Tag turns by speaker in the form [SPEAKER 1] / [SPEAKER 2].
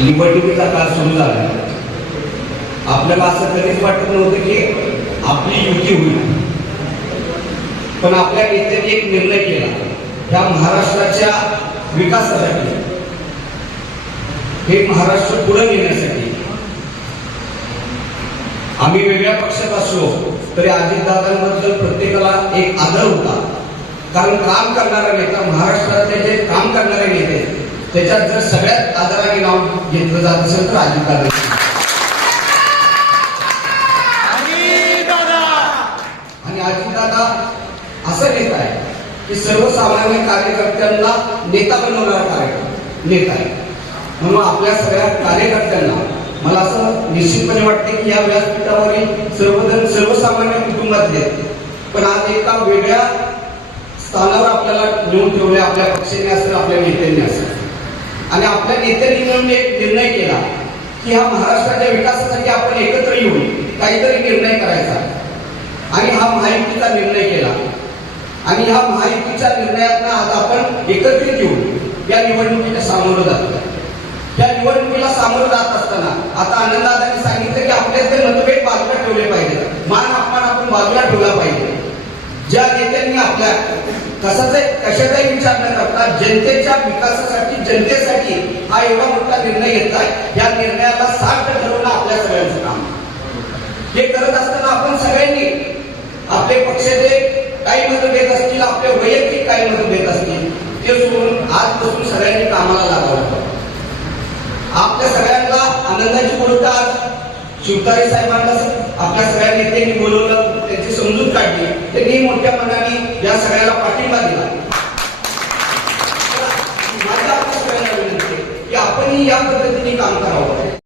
[SPEAKER 1] निवडणुकीचा काळ सुरू झाला. आपल्याला असं कधीच वाटत नव्हतं की आपली युती होईल. पण आपल्या नेत्यांनी एक निर्णय केला. या महाराष्ट्राच्या विकासासाठी. हे महाराष्ट्र पुढे नेण्यासाठी. आम्ही वेगळ्या पक्षात असलो तरी अजितदादांबद्दल प्रत्येकाला एक आदर होता. कारण काम करणारा नेता महाराष्ट्रातले जे काम करणारे नेते आहेत, त्याच्यात जर सगळ्यात आदराने नाव घेतलं जात असेल तर अजितदादा आणि अजितदादा असं नेता आहे की सर्वसामान्य कार्यकर्त्यांना नेता बनवणारा कार्यक्रम नेता आहे. म्हणून आपल्या सगळ्या कार्यकर्त्यांना मला असं निश्चितपणे वाटते की या व्यासपीठावरील सर्वजण सर्वसामान्य कुटुंबातले. पण आज एका वेगळ्या स्थानावर आपल्याला नेऊन ठेवले आपल्या पक्षाने असेल आपल्या नेत्यांनी असेल. आणि आपल्या नेत्यांनी मिळून एक निर्णय केला की हा महाराष्ट्राच्या विकासासाठी आपण एकत्र येऊन काहीतरी निर्णय करायचा. आणि हा महायुतीचा निर्णय केला. आणि ह्या महायुतीच्या निर्णयातनं आज आपण एकत्रित येऊन या निवडणुकीला सामोरं जातो या निवडणुकीला सामोरं जात असताना आता आनंदादांनी सांगितलं की आपल्यातले मतभेद बाजूला ठेवले पाहिजेत. मान अपमान आपण बाजूला ठेवला पाहिजे. ज्या नेत्यांनी आपल्या कशाचा कशाचाही विचार न करता जनतेच्या विकासासाठी जनतेसाठी हा एवढा मोठा निर्णय घेतलाय. या निर्णयाला सार्थ ठरवणं आपल्या सगळ्यांचं काम हे करत असताना आपण सगळ्यांनी आपले पक्षाचे काही मतभेद असतील आपले वैयक्तिक काही मतभेद असतील ते सोडून आजपासून सगळ्यांनी कामाला लागावं आपल्या सगळ्यांना आनंदाची गोष्ट आज शिवतारे साहेबांना आपल्या सगळ्या नेत्यांनी बोलवलं. त्यांची समजूत काढली. त्यांनी मोठ्या मनाने या सगळ्याला पाठिंबा दिला. माझ्या सगळ्यांना विनंती की आपणही या पद्धतीने काम करावं.